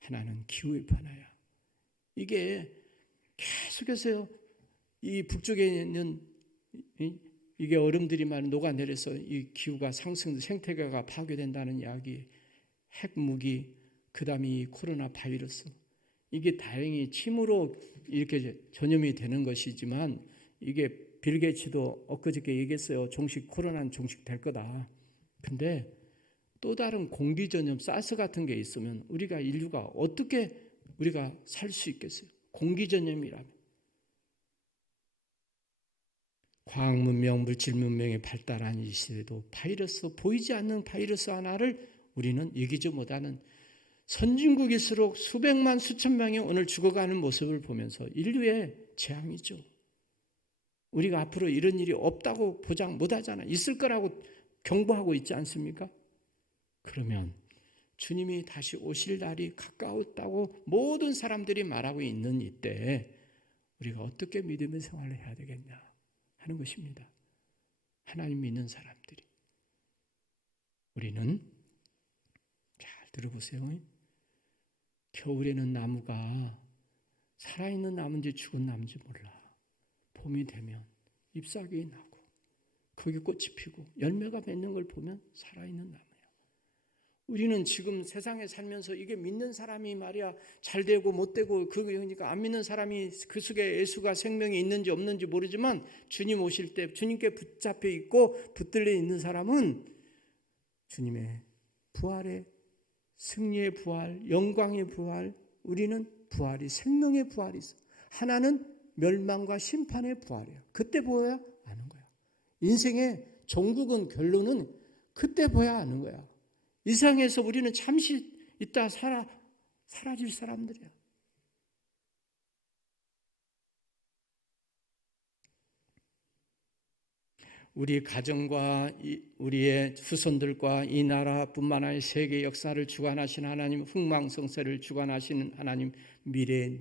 하나는 기후의 변화야. 이게 계속해서 이 북쪽에 있는 이게 얼음들이 많이 녹아내려서 이 기후가 상승, 생태계가 파괴된다는 이야기, 핵무기, 그 다음에 이 코로나 바이러스. 이게 다행히 침으로 이렇게 전염이 되는 것이지만 이게 빌 게이츠도 엊그저께 얘기했어요. 종식 코로나는 종식될 거다. 근데 또 다른 공기 전염, 사스 같은 게 있으면 우리가 인류가 어떻게 우리가 살 수 있겠어요? 공기 전염이라면. 과학 문명, 물질 문명이 발달한 이 시대도 바이러스, 보이지 않는 바이러스 하나를 우리는 이기지 못하는 선진국일수록 수백만 수천 명이 오늘 죽어가는 모습을 보면서 인류의 재앙이죠. 우리가 앞으로 이런 일이 없다고 보장 못하잖아. 있을 거라고 경고하고 있지 않습니까? 그러면 주님이 다시 오실 날이 가까웠다고 모든 사람들이 말하고 있는 이때 우리가 어떻게 믿음의 생활을 해야 되겠냐 하는 것입니다. 하나님 믿는 사람들이. 우리는 잘 들어보세요. 겨울에는 나무가 살아있는 나무인지 죽은 나무인지 몰라. 봄이 되면 잎사귀 나고 거기 꽃이 피고 열매가 맺는 걸 보면 살아있는 나무야. 우리는 지금 세상에 살면서 이게 믿는 사람이 말이야 잘 되고 못 되고 그러니까 안 믿는 사람이 그 속에 예수가 생명이 있는지 없는지 모르지만 주님 오실 때 주님께 붙잡혀 있고 붙들려 있는 사람은 주님의 부활의 승리의 부활, 영광의 부활, 우리는 부활이 생명의 부활이 있어. 하나는 멸망과 심판의 부활이야. 그때 보여야 아는 거야. 인생의 종국은 결론은 그때 보여야 아는 거야. 이 세상에서 우리는 잠시 있다 사라질 사람들이야. 우리 가정과 우리의 후손들과 이 나라뿐만 아니라 세계 역사를 주관하신 하나님, 흥망성쇠를 주관하시는 하나님, 미래에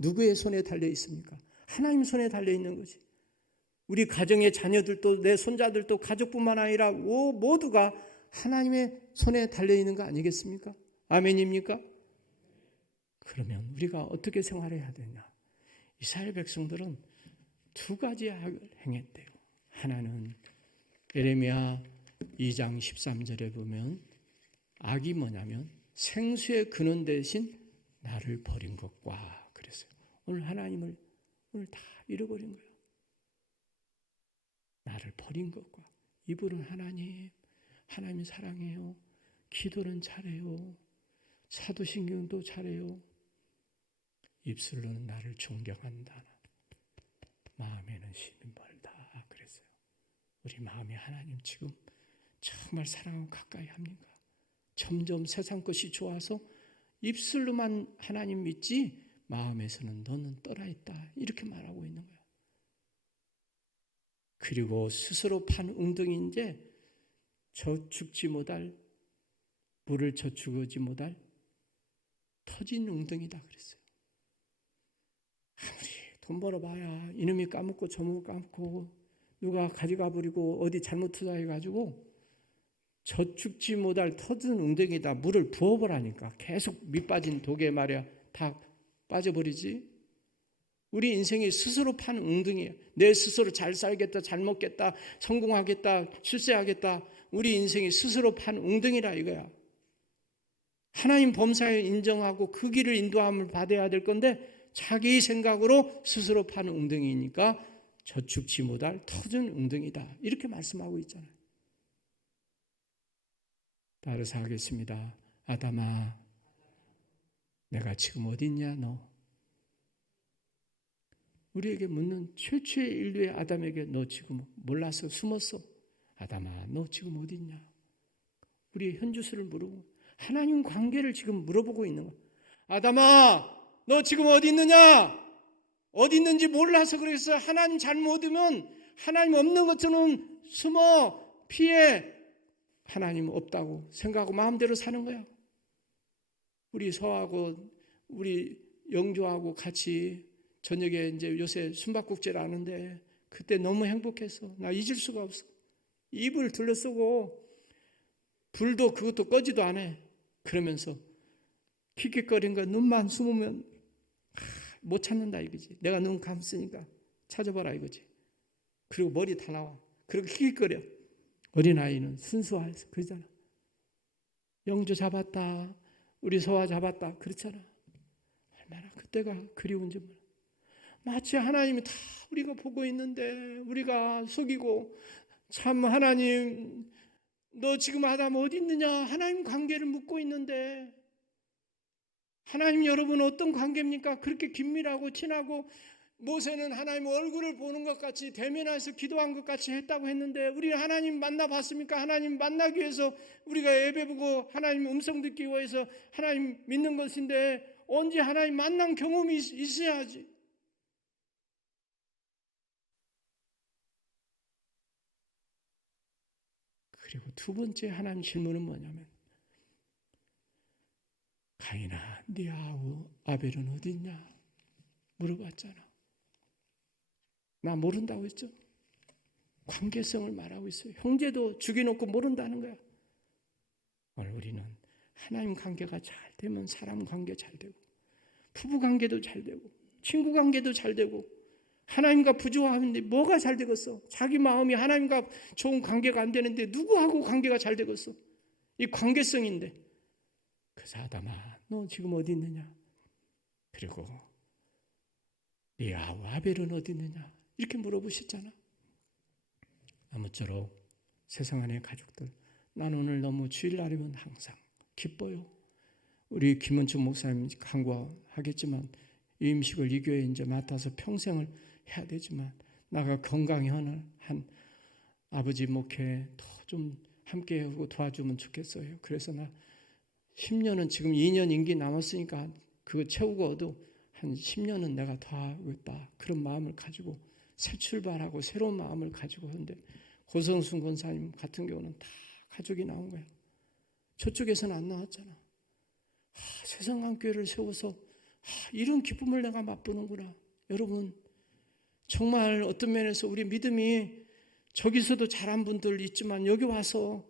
누구의 손에 달려 있습니까? 하나님 손에 달려 있는 거지. 우리 가정의 자녀들도 내 손자들도 가족뿐만 아니라 모두가 하나님의 손에 달려 있는 거 아니겠습니까? 아멘입니까? 그러면 우리가 어떻게 생활해야 되냐? 이스라엘 백성들은 두 가지 악을 행했대요. 하나는 예레미야 2장 13절에 보면 악이 뭐냐면 생수의 근원 대신 나를 버린 것과 그랬어요. 오늘 하나님을 오늘 다 잃어버린 거예요. 나를 버린 것과 이분은 하나님 사랑해요. 기도는 잘해요. 사도신경도 잘해요. 입술로는 나를 존경한다. 마음에는 신은 멀다. 그랬어요. 우리 마음에 하나님 지금 정말 사랑하고 가까이 합니까? 점점 세상 것이 좋아서 입술로만 하나님 믿지 마음에서는 너는 떠나 있다. 이렇게 말하고 있는 거야. 그리고 스스로 판 웅덩이인데 저축지 못할 물을 저축하지 못할 터진 웅덩이다 그랬어요. 아무리 돈 벌어봐야 이놈이 까먹고 저놈이 까먹고 누가 가져가 버리고 어디 잘못 투자해가지고 저축지 못할 터진 웅덩이다. 물을 부어보라니까 계속 밑빠진 독에 말이야 다 빠져버리지. 우리 인생이 스스로 판 웅덩이야. 내 스스로 잘 살겠다, 잘 먹겠다, 성공하겠다, 출세하겠다. 우리 인생이 스스로 판 웅덩이라 이거야. 하나님 범사에 인정하고 그 길을 인도함을 받아야 될 건데 자기 생각으로 스스로 판 웅덩이니까 저축지 못할 터진 웅덩이다. 이렇게 말씀하고 있잖아요. 따라서 하겠습니다. 아담아, 내가 지금 어디 있냐 너? 우리에게 묻는 최초의 인류의 아담에게 너 지금 몰라서 숨었어. 아담아, 너 지금 어디 있냐? 우리의 현주소를 물어보고 하나님 관계를 지금 물어보고 있는 거야. 아담아, 너 지금 어디 있느냐? 어디 있는지 몰라서 그래서 하나님 잘 못 오면 하나님 없는 것처럼 숨어 피해 하나님 없다고 생각하고 마음대로 사는 거야. 우리 서하고 우리 영조하고 같이 저녁에 이제 요새 숨바꼭질 하는데 그때 너무 행복했어. 나 잊을 수가 없어. 입을 둘러쓰고 불도 그것도 꺼지도 안 해. 그러면서 킥킥거린 거 눈만 숨으면 못 찾는다 이거지. 내가 눈 감으니까 찾아봐라 이거지. 그리고 머리 다 나와. 그리고 킥킥거려. 어린아이는 순수해서 그러잖아. 영조 잡았다. 우리 서화 잡았다. 그렇잖아. 얼마나 그때가 그리운지 몰라. 마치 하나님이 다 우리가 보고 있는데 우리가 속이고 참 하나님 너 지금 아담 어디 있느냐 하나님 관계를 묻고 있는데 하나님 여러분 어떤 관계입니까? 그렇게 긴밀하고 친하고 모세는 하나님 얼굴을 보는 것 같이 대면해서 기도한 것 같이 했다고 했는데 우리 하나님 만나봤습니까? 하나님 만나기 위해서 우리가 예배보고 하나님 음성 듣기 위해서 하나님 믿는 것인데 언제 하나님 만난 경험이 있어야지. 그리고 두 번째 하나님 질문은 뭐냐면 가인아, 네 아우 아벨은 어디 있냐 물어봤잖아. 나 모른다고 했죠. 관계성을 말하고 있어요. 형제도 죽여놓고 모른다는 거야. 오늘 우리는 하나님 관계가 잘 되면 사람 관계 잘 되고, 부부 관계도 잘 되고, 친구 관계도 잘 되고, 하나님과 부조화하는데 뭐가 잘 되겠어? 자기 마음이 하나님과 좋은 관계가 안 되는데 누구하고 관계가 잘 되겠어? 이 관계성인데. 그래서 아담아, 너 지금 어디 있느냐? 그리고 네 아우 아벨은 어디 있느냐? 이렇게 물어보셨잖아. 아무쪼록 세상 안의 가족들, 난 오늘 너무 주일날이면 항상 기뻐요. 우리 김원춘 목사님 간구하겠지만 이 음식을 이 교회에 이제 맡아서 평생을 해야 되지만 나가 건강히 한 아버지 목회 더 좀 함께하고 도와주면 좋겠어요. 그래서 나 10년은 지금 2년 임기 남았으니까 그거 채우고도 한 10년은 내가 더 하겠다. 그런 마음을 가지고 새 출발하고 새로운 마음을 가지고 하는데 고성순 권사님 같은 경우는 다 가족이 나온 거야. 저쪽에서는 안 나왔잖아. 세상한교회를 세워서 이런 기쁨을 내가 맛보는구나. 여러분 정말 어떤 면에서 우리 믿음이 저기서도 잘한 분들 있지만 여기 와서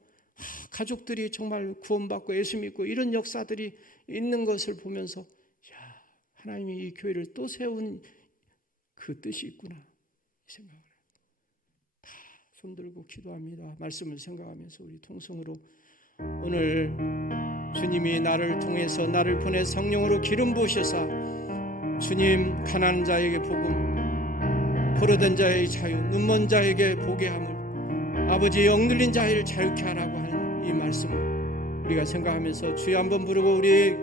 가족들이 정말 구원받고 예수 믿고 이런 역사들이 있는 것을 보면서 야, 하나님이 이 교회를 또 세운 그 뜻이 있구나 이 생각을 해요. 다 손들고 기도합니다. 말씀을 생각하면서 우리 통성으로 오늘 주님이 나를 통해서 나를 보내 성령으로 기름 부으셔서 주님 가난한 자에게 복음, 포로된 자의 자유, 눈먼 자에게 보게 함을, 아버지 억눌린 자를 자유케 하라고 하는 이 말씀을 우리가 생각하면서 주여 한번 부르고 우리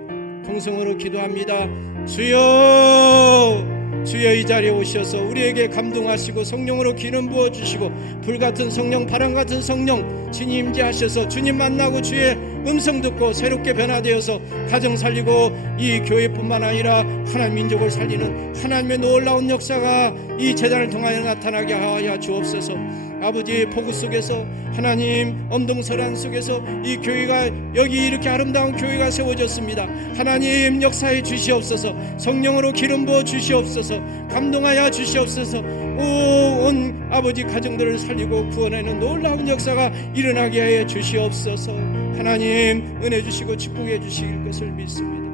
통성으로 기도합니다. 주여, 주여 이 자리에 오셔서 우리에게 감동하시고 성령으로 기름 부어주시고 불같은 성령, 바람같은 성령 진이 임재하셔서 주님 만나고 주의 음성 듣고 새롭게 변화되어서 가정 살리고 이 교회뿐만 아니라 하나님 민족을 살리는 하나님의 놀라운 역사가 이 제단을 통하여 나타나게 하여 주옵소서. 아버지 포구 속에서 하나님 엄동설한 속에서 이 교회가 여기 이렇게 아름다운 교회가 세워졌습니다. 하나님 역사해 주시옵소서. 성령으로 기름 부어 주시옵소서. 감동하여 주시옵소서. 온 아버지 가정들을 살리고 구원하는 놀라운 역사가 일어나게 하여 주시옵소서. 하나님 은혜 주시고 축복해 주실 것을 믿습니다.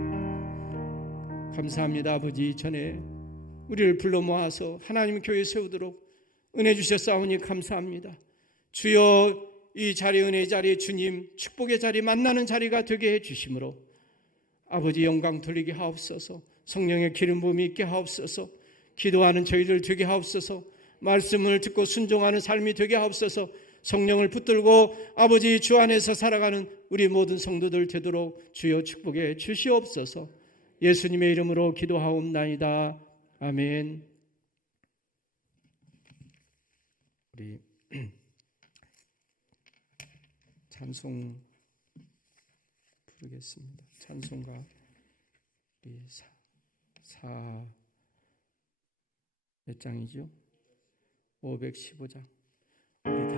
감사합니다. 아버지 전에 우리를 불러 모아서 하나님 교회 세우도록 은혜 주셨사오니 감사합니다. 주여 이 자리 은혜의 자리 주님 축복의 자리 만나는 자리가 되게 해주심으로 아버지 영광 돌리게 하옵소서. 성령의 기름 부음이 있게 하옵소서. 기도하는 저희들 되게 하옵소서. 말씀을 듣고 순종하는 삶이 되게 하옵소서. 성령을 붙들고 아버지 주 안에서 살아가는 우리 모든 성도들 되도록 주여 축복해 주시옵소서. 예수님의 이름으로 기도하옵나이다. 아멘. 우리 찬송 부르겠습니다. 찬송가 우리 몇 장이죠? 515장. 우리 다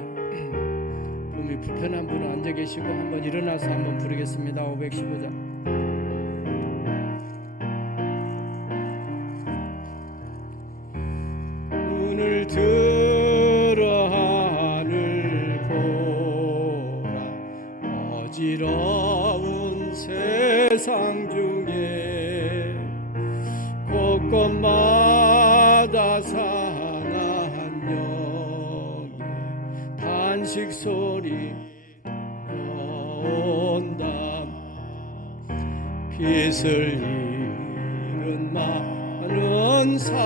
몸이 불편한 분은 앉아 계시고 한번 일어나서 한번 부르겠습니다. 515장. 눈을 들어 하늘 보라. 어지러운 세상 중에 곳곳마다 상한 영의 단식 소리 온다. 빛을 잃은 많은 사람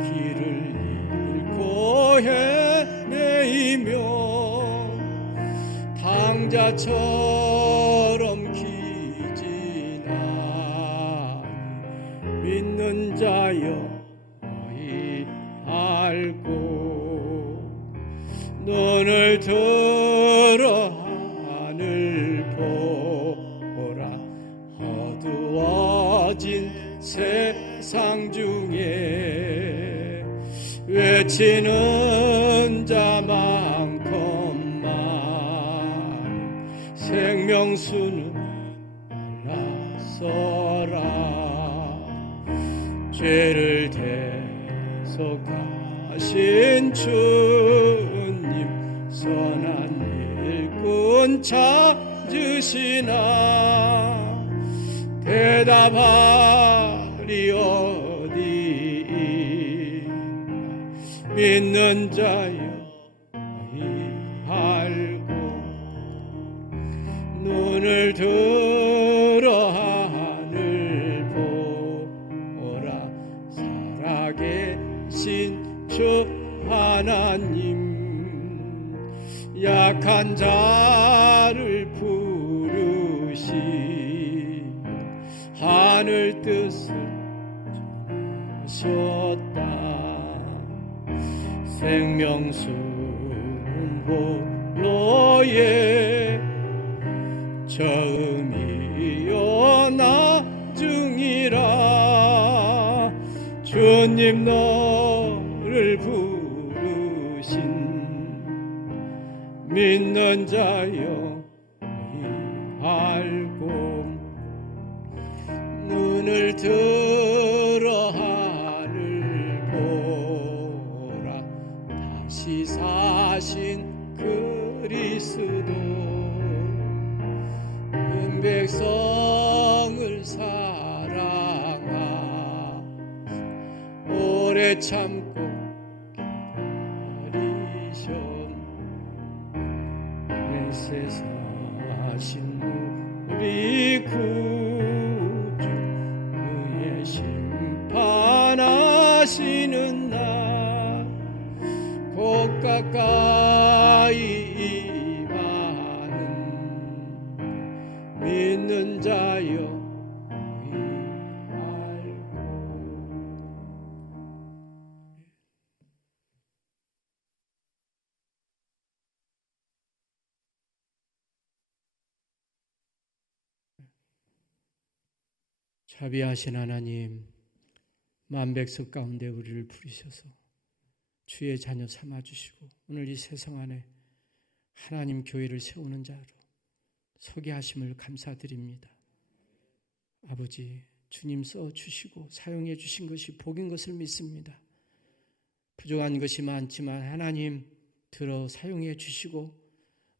길을 잃고 헤매이며 당자처럼 기진하니 믿는 자여 너희 알고 눈을 들어 하늘 보라. 어두워진 세상 중에 외치는 자 많건만 생명수는 주옵소서라. 죄를 대속하신 주님 선한 일꾼 찾으시나. 대답하리 어디 있나. 믿는 자여 알고 눈을 들어 하늘 보라. 살아계신 주 하나님 약한 자를 부르시 하늘 뜻을 하셨다. 생명수는 홀로의 처음이요 나중이라. 주님 너를 부르신 믿는 자여 알고 눈을 들어 하늘 보라. 다시 사신 그리스도 은 백성을 사랑하 오래 참고 기다리셨. 내 사신 우리 구주 그의 심판하시는 날 곧 가까이 임하는 믿는 자여 알고. 자비하신 하나님, 만백성 가운데 우리를 부르셔서 주의 자녀 삼아주시고 오늘 이 세상 안에 하나님 교회를 세우는 자로 서게 하심을 감사드립니다. 아버지, 주님 써주시고 사용해 주신 것이 복인 것을 믿습니다. 부족한 것이 많지만 하나님 들어 사용해 주시고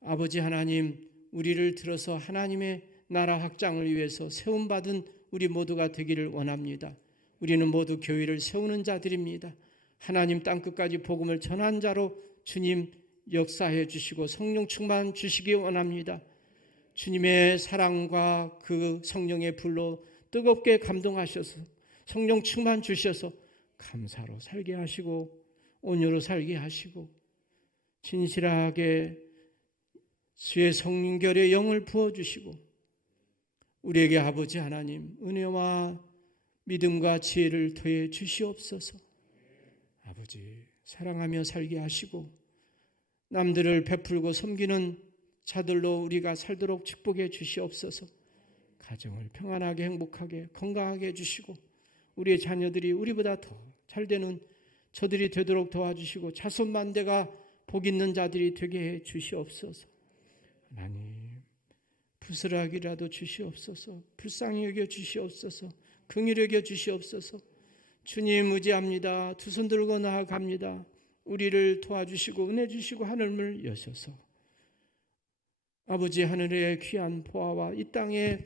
아버지 하나님 우리를 들어서 하나님의 나라 확장을 위해서 세움받은 우리 모두가 되기를 원합니다. 우리는 모두 교회를 세우는 자들입니다. 하나님 땅끝까지 복음을 전한 자로 주님 역사해 주시고 성령 충만 주시기 원합니다. 주님의 사랑과 그 성령의 불로 뜨겁게 감동하셔서 성령 충만 주셔서 감사로 살게 하시고 온유로 살게 하시고 진실하게 주의 성결의 영을 부어주시고 우리에게 아버지 하나님 은혜와 믿음과 지혜를 더해 주시옵소서. 아버지 사랑하며 살게 하시고 남들을 베풀고 섬기는 자들로 우리가 살도록 축복해 주시옵소서. 가정을 평안하게 행복하게 건강하게 해주시고 우리의 자녀들이 우리보다 더 잘되는 저들이 되도록 도와주시고 자손만대가 복 있는 자들이 되게 해 주시옵소서. 하나님 부스락이라도 주시옵소서. 불쌍히 여겨 주시옵소서. 긍휼히 여겨 주시옵소서. 주님 의지합니다. 두 손 들고 나아갑니다. 우리를 도와주시고 은혜 주시고 하늘을 여셔서 아버지 하늘의 귀한 보화와 이 땅에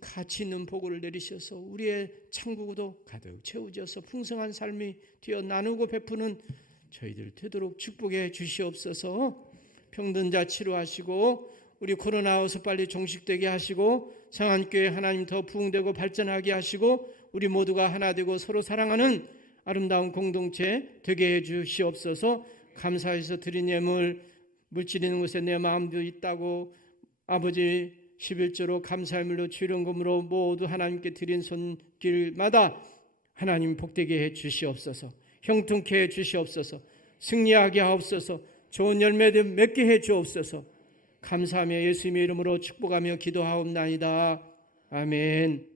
가치 있는 복을 내리셔서 우리의 창고도 가득 채우셔서 풍성한 삶이 되어 나누고 베푸는 저희들 되도록 축복해 주시옵소서. 병든자 치료하시고 우리 코로나 어서 빨리 종식되게 하시고 상한교회 하나님 더 부흥되고 발전하게 하시고 우리 모두가 하나 되고 서로 사랑하는 아름다운 공동체 되게 해 주시옵소서. 감사해서 드린 예물 물질있는 곳에 내 마음도 있다고 아버지 11조로 감사의물로 주일원금으로 모두 하나님께 드린 손길마다 하나님 복되게 해 주시옵소서. 형통케 해 주시옵소서. 승리하게 하옵소서. 좋은 열매들 맺게 해 주옵소서. 감사하며 예수님의 이름으로 축복하며 기도하옵나이다. 아멘.